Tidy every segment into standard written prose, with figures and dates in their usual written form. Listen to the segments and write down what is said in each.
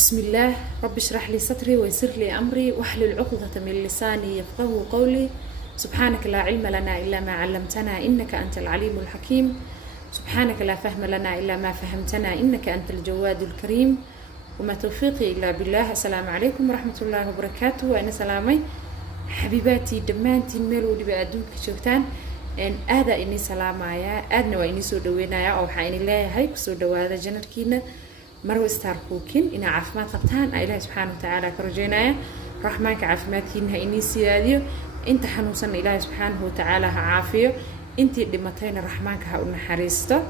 بسم الله رب اشرح لي صدري ويسر لي أمري واحلل عقدة من لساني يفقهوا قولي. سبحانك لا علم لنا إلا ما علمتنا إنك أنت العليم الحكيم. سبحانك لا فهم لنا إلا ما فهمتنا إنك أنت الجواد الكريم. وما توفيقي إلا بالله. السلام عليكم ورحمة الله وبركاته. وأنا سلامي حبيباتي دمانتين ميل ولي أدونك شوفتان إن هذا إني سلامايا أدنى وإني سودوينايا أو حين الله هيك سودواذا جنركينا مرو ستار كوكين إن عافمات قبتان إله سبحانه وتعالى كرجينايا رحمانك عافماتكين إني سياديو أنت حنوصن إله سبحانه وتعالى عافيه أنت دمتين رحمانك هؤلاء حريسته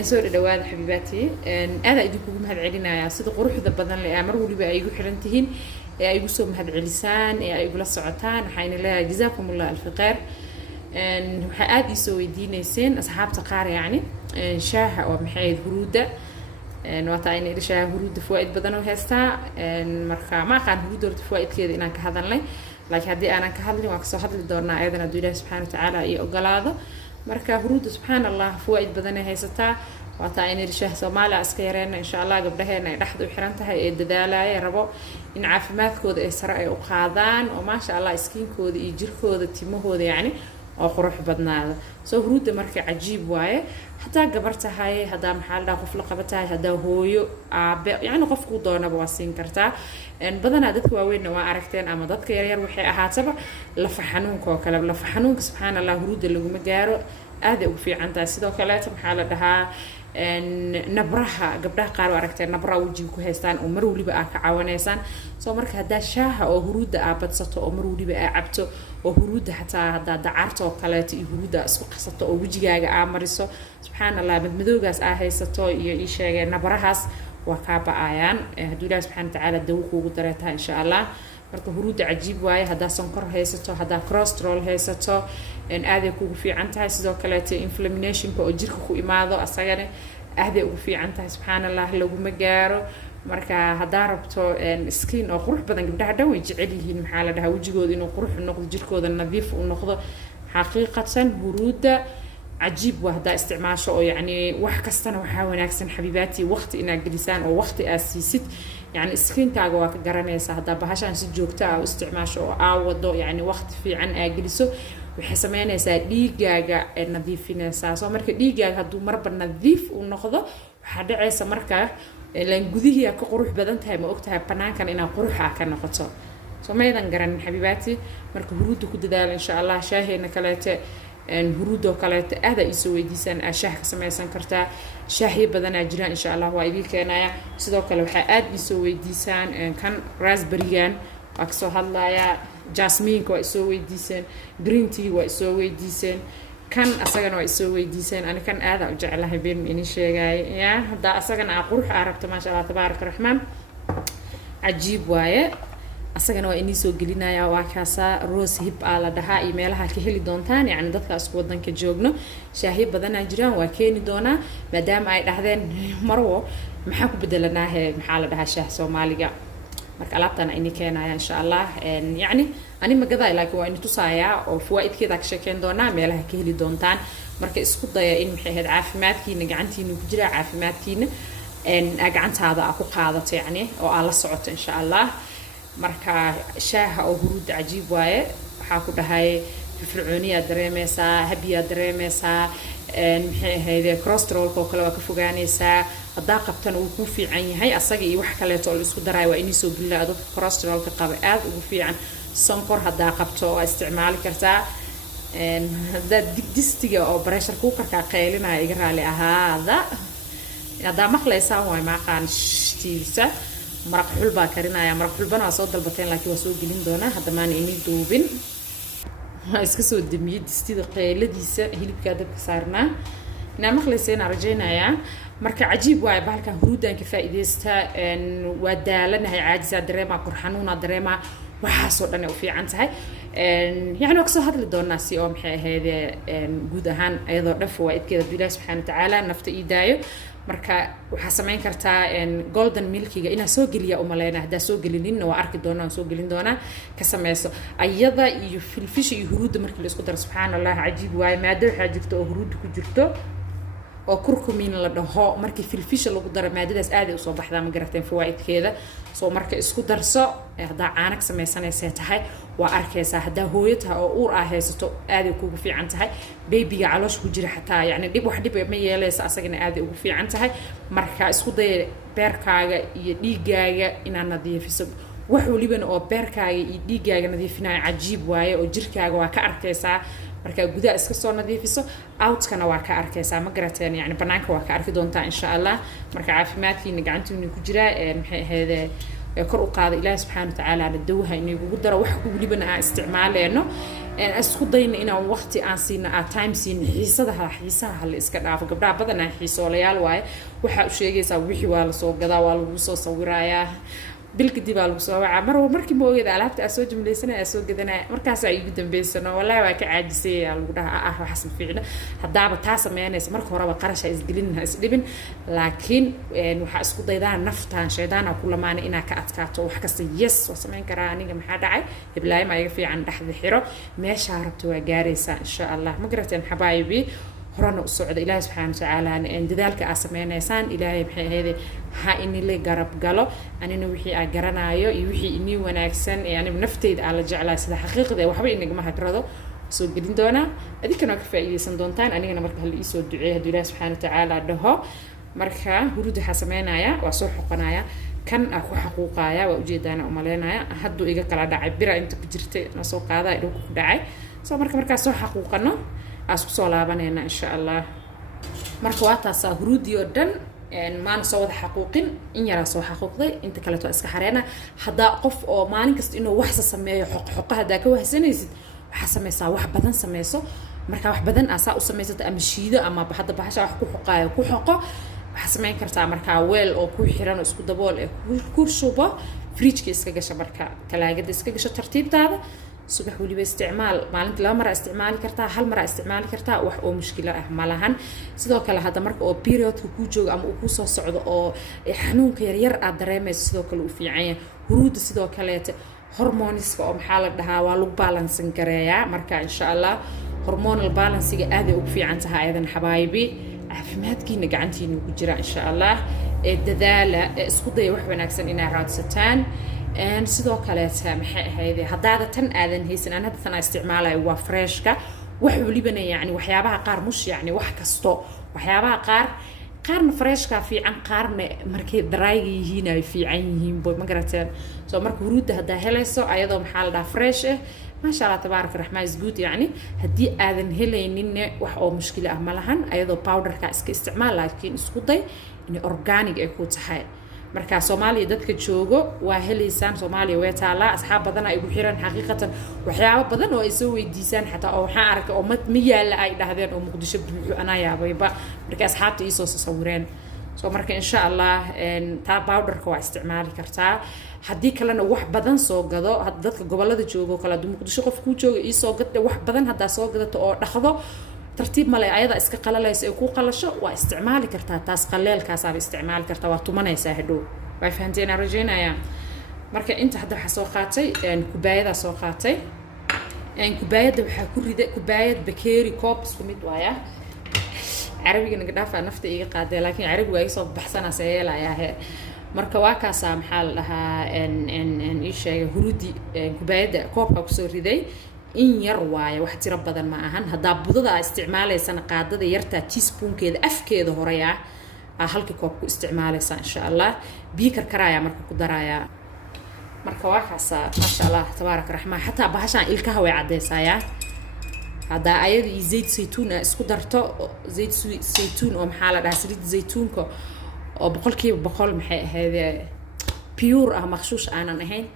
سوري دواذا حبيباتي إن هذا إديكم هاد علينا صدق روح ذا بدن لأمر ولي بقى يقول حرنتهين يقول سوم هاد علسان يقول السعتان حين الله جزاكم الله ألف خير. إن حقاد يسوي دينيسين أصحاب تقار يعني شاه أو محيد هرودة إن وطايني لشاه هرود فوائد بدنه هستا إن مرخا ما كان هرود فوائد كذا إن كهذا لي لكن هدي أنا كهذا وأقصى هذا الدورنا أيضا الله سبحانه وتعالى يقلاده مرخا هرود سبحان الله فوائد بدنه هستا وطايني لشاه سومالا أسكيرين إن شاء الله قبلها إن لحد وحرنتها الدلالة يا ربو إن عافمات كود إسراء وقاذان وما شاء الله إسكين كود يجر كود تيمه كود يعني oo qurux badnaada soo huruuda markay cajiib waaye hadaa gabartahay hadaa maxalda qof la qabatahay hadaa hooyo aabe yani qofku doonaba waa siin kartaa in badana dadka waaweyn waa aragteen ama dadka yar yar waxay ahaataba la faxanuunka oo kale la faxanuunka subhanallah huruuda lagu ma gaaro aad ay ugu fiican tahay sidoo kale maxaa la dhahaa nabraha gabdhaha qaar oo aragteen nabraha wajiga ku haystaan oo mar waliba ka caawinaysan soo marka hadaa shaaha oo huruuda badsato oo mar waliba cabto oo huruuda hataa hadaa dacarto oo kale iyo huruuda isku qasato oo wajigaaga mariso subhanallah madmadowgaas haysato iyo ii sheegay nabrahaas waa ka baayaan haduu ilaahay subhanahu wa ta'ala dawo kuugu dareetaa insha Allah marka huruuda cajiib waaye hadaa sonkor haysato hadaa cholesterol haysato in aad ay kugu fiican tahay sidoo kale inflammation oo jirka ku imaado asagana aad ay ugu fiican tahay subhanallah lagu ma gaaro marka hadaa rabto skin oo qurux badan gabdhaha dhan way jecel yihiin maxaa la dhahaa wajigooda inuu qurux noqdo jirkooda nadiif u noqdo xaqiiqatan huruuda عجيب وهذا استعماشه أو يعني واحد كستنا وحاول نكسن حبيباتي وقت إنك جلسان أو وقت أسيست يعني السكين كاجوا كجرانيس هذا بهاشان سجوكتا أو استعماشه أو وضو يعني وقت في عن أجلسه وحسمينا يسا ديجاجا النظيف في ناسا سو مركا ديجاجا هدو مربى النظيف وناخذه وحدا عيسى مركا لأن جذيه كقروح بدنتها ما وقتها بنان كان إنها قروحها كان نقطة سو ما إذا جران حبيباتي مركا هرودو كده دال إن شاء الله شاهي نكلاته إن هرودو كلاته هذا يسوي ديسان أشاه كسمة سنكرتا شاهي بدنا جران إن شاء الله وأيديك أنا صدق لو حقاد يسوي ديسان كان راسبريان أقصى هلا يا جاسمين كوا يسوي ديسان جرين تي ويسوي ديسان كان أسرعنا ويسوي ديسان أنا كان هذا وجعلها بين من شيء يا هذا أسرعنا أقول عرفت ما شاء الله تبارك الرحمن عجيب وايه أسرعنا وإني سو جلينا يا وكاسا روز هيب على دها إيميلها كهلي دونتان يعني دتك أسقطن كجوجنا شاهي بدنا جيران وكيني دونا مدام أي لحظين مرو محاكو بدلناه محل دها شاه سوماليا marka alaabtan ayni keenaya insha Allah yani ani magaday laakiin waa in tusaaya oo faa'iidkeeda ka sheekeen doona meelaha ka heli doontaan marka isku daya in maxay ahayd caafimaadkiina gacantiina ku jira caafimaadkiina gacantaada ku qaadato yani oo aad la socoto insha Allah marka shaaha oo huruud cajiib waaye waxa ku dhahay fircooniya dareemaysa habiya dareemaysa maxay ahayd cholesterol oo kale waa ka fogaanaysaa hadaa qabtana uu ku fiican yahay asaga iyo wax kale oo la isku daray waa in soo bilaado cholesterol ka qaba aad ugu fiican sonkor hadaa qabto oo isticmaali kartaa hadaa digdistiga oo pressure cooker ka qeylinaya iga raali ahaada hadaa maqlaysaa way ma qaan shtiisa maraq xulba karinaya maraq xulbana soo dalbateen laakiin waa soo gelin doona hadda maan inii duubin iska soo damiyay distida qeyladiisa hilibka dabka saarnaa inaan maqlayseen arjeenaya marka cajiib waay bahalka huruudan ka faa'iideysta waa daalanahay caajisa dareema qurxanuuna dareema waxa soo dhan u fiican tahay يعني وكسو هذا الدورنا سي أم هذا جود هان أيضا رف وإذ بالله سبحانه وتعالى نفط إيدايو مركا وحسمين كرتا إن جولدن ميلكي إنها سوق لي أملانا هذا سوق لين وأرك دونا سوق لين دونا كسميسو أيضا في الفيش يهرود مركي لسكتر سبحان الله عجيب واي ما در حاجته هرود كجرته oo kurkumin la dhaho markii filfisha lagu daro maadadaas aad ay u soo baxdaa ma garateen fawaa'idkeeda soo marka isku darso hadaa caanag samaysanaysa tahay waa arkaysaa hadaa hooyo tahay oo uur ah haysato aad ay kugu fiican tahay babyga caloosh ku jira xataa yani dhib wax dhib ma yeelaysa asagana aad ay ugu fiican tahay marka isku day beerkaaga iyo dhiigaaga inaad nadiifiso wax walibana oo beerkaaga iyo dhiigaaga nadiifinaya cajiib waaye oo jirkaaga waa ka arkaysaa marka gudaha iska soo nadiifiso outkana waa ka arkaysaa ma garateen yani banaanka waa ka arki doontaa insha Allah marka caafimaadkiina gacantiina ku jira maxay ahayd kor u qaada Ilaahay subhanahu wa ta'ala la dawha inay ugu daro wax ku walibana aan isticmaaleeno isku dayna inaan waqti aan siina time siina xiisaha la iska dhaafo gabdhaha badan aan xiisoolayaal waaye waxa u sheegaysaa wixii waa la soo gadaa waa lagu soo sawirayaa bilka dib aan lagu soo wacaa markii moogeeda alaabta aan soo jumlaysanay aan soo gadanay markaas ay ugu dambeysano wallahi waa ka caajisay lagu dhahaa wax san fiicna hadaaba taa sameynaysa marka horeba qarasha isgelin is dhibin laakiin waxa isku daydaan naftaan sheedana ku lamaana ina ka adkaato wax kasta yes oo sameyn karaa aniga maxaa dhacay iblaay ma iga fiican dhaxda xiro meesha rabto waa gaaraysa insha Allah ma garateen xabaayibi horana u socda Ilaahay subhanahu wa ta'ala in dadaalka aad sameeynaysan Ilaahay maxay ahayd ha inii la garab galo anina wixii aan garanayo iyo wixii inii wanaagsan yani naftayda aan la jeclaa sida xaqiiqada waxba inaga ma hadrado soo gelin doona adikana ka faa'iideysan doontaan anigana marka hal ii soo duceeyo hadii Ilaahay subhanahu wa ta'ala dhaho marka huruud waxa sameeynaya waa soo xoqanaya kan aku xaquuqaya waa ujeedana u maleynaya hadduu iga kala dhacay bira inta ku jirtay na soo qaaday dhulka ku dhacay soo marka soo xaquuqano asku soo laabanayna insha Allah marka waa taas huruudi oo dhan maan soo wada xaquuqin in yara soo xaquuqday inta kale to iska xareena hada qof oo maalin kasta inuu wax sameeyo xoqoqa hada ka wahsanaysid waxa sameeysaa wax badan sameeyso marka wax badan asa u sameeysato ama shiido ama hada bahasha wax ku xoqaayo ku xoqo waxa sameyn kartaa marka weel oo ku xiran isku dabool ku shubo fridge iska gasho marka talaagada iska gasho tartiibtaada subax waliba isticmaal maalinta laba mar isticmaali kartaa hal mar isticmaali kartaa wax oo mushkil ah ma lahan sidoo kale hada marka oo periodka ku joogo ama uu ku soo socdo oo xanuunka yar aad dareemayso sidoo kale u fiican yahay huruuda sidoo kale hormoniska oo maxaa la dhahaa waa lagu balansan gareeyaa marka insha Allah hormonal balancega aad ay ugu fiican tahay ayadan xabaayibi caafimaadkiina gacantiina ku jira insha Allah dadaala isku day wax wanaagsan inay raadsataan sidoo kale maxay ahayd hadaada tan aadan haysan aan hadda tan isticmaalayo waa freshka wax walibana yani waxyaabaha qaar mush yani wax kasto waxyaabaha qaarna freshka fiican qaarna markay dry yihiin ay fiican yihiin ma garateen soo marka huruudda hada helayso ayadoo maxaa la dhahaa fresh ما شاء الله تبارك الرحمن زبوط يعني هدي آذن هلينين wax oo mushkil ah malahan ayadoo powderka iska isticmaal laakiin isku day in organic ay ku tahay marka Soomaaliya dadka joogo waa heleysaan Soomaaliya way taala asxaab badan ay ugu xiran xaqiiqatan waxyaabo badan oo ay soo weydiisaan xataa oo waxa arkay oo ma yaala ay dhahdeen oo Muqdisho buuxo ana yaabayba marka asxaabta ii soo sawireen soo marka insha Allah ta powderka waa isticmaali kartaa haddii kalena wax badan soo gado dadka gobolada joogo kala Muqdisho qof ku jooga ii soo gadda wax badan hadaa soo gadato oo dhaxdo tartiib male ayada iska qalalayso ay ku qalasho waa isticmaali kartaa taas qaleelkaas aad isticmaali kartaa waa tumanaysaa hadhow way fahanteen rajaynaya marka inta hadda waxa soo qaatay kubaayada soo qaatay kubaayada waxa ku riday kubaayad bakeeri koob isku mid waaya عربي نقدر نفط إيه قادة لكن عربي ويصب بحسنا سيلا ياه مركب واقع محل لها إن إيش هرودي كوبايد كوب كسر ذي إن يروي واحد رب بدل معهن هذا بضع استعماله سنة قادة يرتا تيسبون كذا أف كذا هريا هالك كوب استعماله إن شاء الله بيكر كرايا مركب كدرايا مركب واقع ما شاء الله تبارك الرحمن حتى بهشان الكهوة عدسايا هذا أيضا زيت زيتون اسكو درتو زيت زيتون أو محل ده سريد زيتون كو أو بقول كي بقول محي هذا بيور مخشوش أنا نهين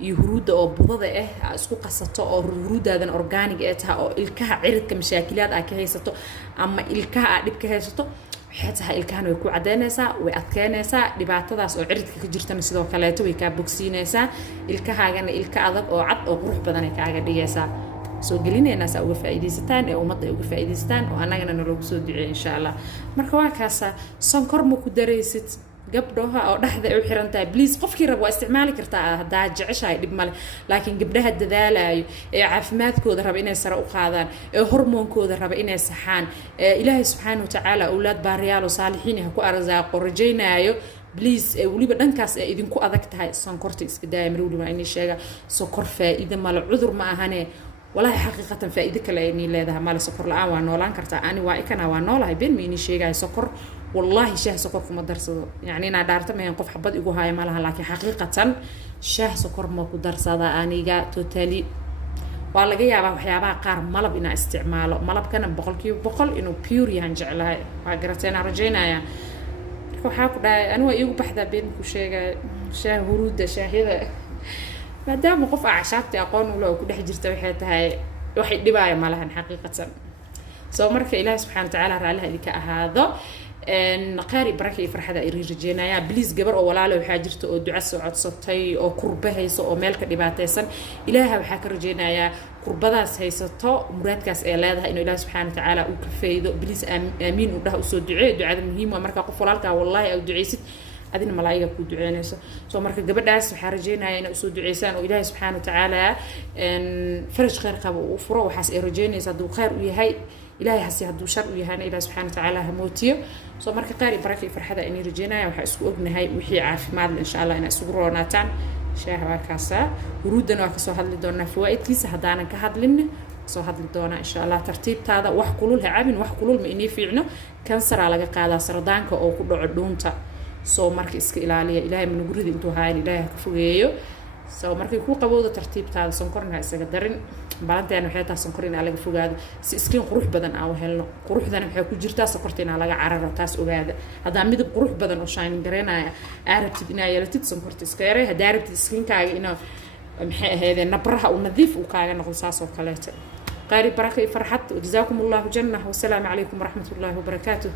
يهرود أو بضة اسكو قصته أو هرود هذا أورجانيك إتها أو الكها عرض كمشاكلات أكهيسته أما الكها عرض كهيسته حتى الكهان ويكون عدناسا وأذكاناسا لبعض أو عرض كجرتنا سيدو كلاته ويكابوكسيناسا الكها جن الكأذب أو عد أو روح بدنك كعجديسا soo gelinayna sa uga faa'iideystaan ee ummadda uga faa'iideystaan oo anagana naloo soo duceeyo insha Allah marka waa kaasa sonkor ma ku dareysid gabdhaha oo dhaxda ay u xiran tahay please qofkii rab waa isticmaali kartaa haddaa jeceshahay dhib male laakiin gabdhaha dadaalayo ee caafimaadkooda raba inay sare u qaadaan ee hormoonkooda raba inay saxaan ilaahay subxaanahu watacaala awlaad baariyaal oo saalixiin ha ku arsaaqo rajaynaayo please weliba dhankaas ay idinku adag tahay sonkorta iska daaya mar weliba inay sheega sokor faa'iido male cudur ma ahane والله حقيقة فائدة كلا إني لا ده مال سكر الآن ونولان كرتا أنا وإكنا ونولا هاي بين ميني شيء جاي سكر والله شاه سكر كم درس يعني أنا دارت ما ينقف حبض يجوا هاي مالها لكن حقيقة شاه سكر ما قدرس هذا أنا جا توتالي والله جاي أبغى حيابا قار ملب إن استعماله ملب كان بقول كيو بقول إنه بيور ينجع لها وقرتين رجينا يا وحاكو أنا ويجوا بحدا بين كشيء شاه ورود شاه هذا maadaama qof aashaabti aqoon u leh ku dhex jirta waxay tahay waxay dhibaaya malahan xaqiiqatan soo marka ilaahay subxaanahu wa ta'aala raalaha idinka ahaado qaari baraka iyo farxada ay rajeenaya please gabar oo walaalo waxa jirta oo duco soo codsatay oo kurbahayso oo meel ka dhibaataysan ilaahay waxa ka rajeenaya kurbadaas haysato muraadkaas ay leedahay inuu ilaahay subxaanahu wa ta'aala uu ka faydo please aamiin u dhaha u soo duceeyo ducada muhiim ah marka qof walaalka wallahi aad duceysid adina malaa'ika ku duceynayso soo marka gabadhaas waxa rajeynaya inay soo duceysaan oo ilaahay subxaanahu wa ta'aala faraj khayr qabo uu furo waxaas ay rajeynaysaa haduu khayr u yahay ilaahay hasi haduu shar u yahay ilaahay subxaanahu wa ta'aala hamootiyo soo marka qaari baraka farxada inay rajeynaya waxa isku ognahay wixii caafimaad insha Allah inay isugu roonaataan shaaha warkaasa wuruudana waa ka soo hadli doonaa fawaa'idkiisa hadaanan ka hadlin soo hadli doona insha Allah tartiibtaada wax kulul ha cabin wax kulul ma inii fiicno kansar laga qaadaa sardaanka oo ku dhaco dhuunta soo marka iska ilaaliya ilaahay ma nagu ridi intuu hayn ilaahay ka fogeeyo soo markay ku qabowdo tartiibtaada sonkorna isaga darin baantaan waxay taas sonkor in laga fogaado si iskiin qurux badan aan helno quruxdana waxay ku jirtaa sokorta in laga cararo taas ogaada hadaa midab qurux badan oo shine gareynaya arabtid in ay yeelatid sonkorta iska yaray hadaa arabtid iskiinkaaga in maxay ahaydeen nabraha oo nadiif u kaaga noqon saas oo kaleeto qaari baraka farxad jazakumullahu jannah wa salaamu alaykum wa rahmatullahi wa barakatuh